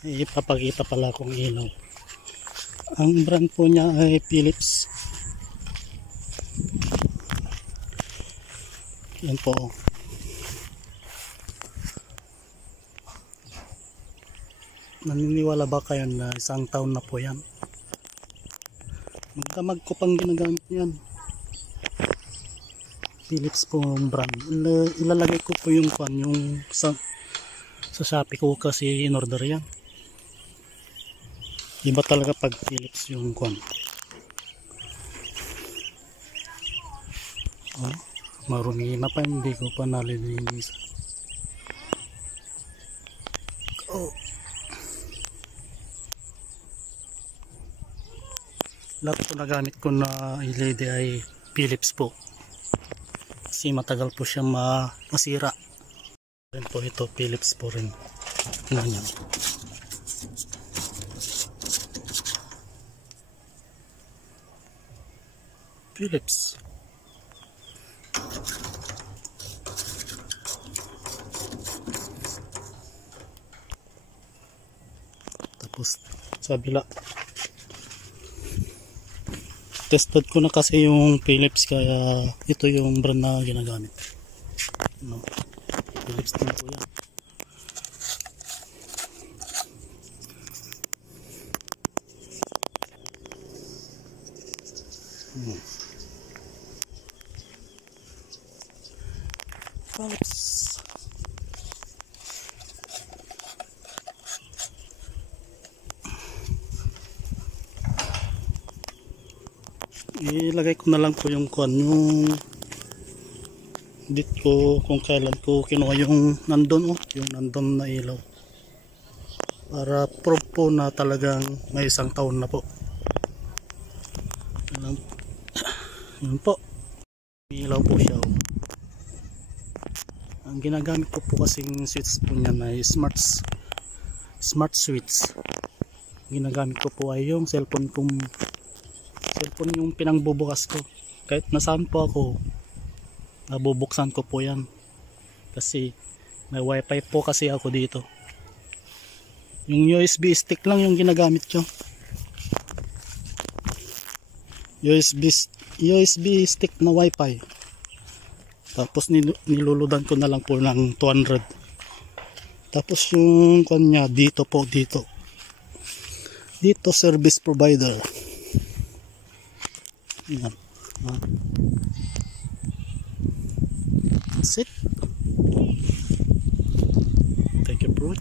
Ipapakita pala kong ilaw. Ang brand po niya ay Philips. Yan po. Naniniwala ba kayo na isang taon na po yan? Magdamag ko pang ginagamit yan. Philips po ang brand. Ilalagay ko po yung sa Shopee ko kasi in order yan. Iba talaga pag Philips yung marumi na pa, hindi ko pa nalilinis. Lahat po na gamit ko na LED ay Philips po. Kasi matagal po siya masira. Rin po ito, Philips po rin. Ganyan. Philips. Tapos sa bila. Tested ko na kasi yung Philips kaya ito yung brand na ginagamit. No. Philips din po yan. Philips. Ilagay ko na lang po yung yung dito ko kung kailan ko kinuha yung nandun yung nandun na ilaw para prove po na talagang may isang taon na po. Yun po, ilaw po siya. Ang ginagamit ko po kasing switch po niya na smart switch. Ginagamit ko po ay yung cellphone yung pinangbubukas ko. Kahit nasaan po ako, nabubuksan ko po yan. Kasi may wifi po kasi ako dito. Yung USB stick lang yung ginagamit ko. USB stick na wifi. Tapos niluludan ko na lang po ng 200. Tapos yung kanya dito service provider. Yan. That's it. Thank you, bro.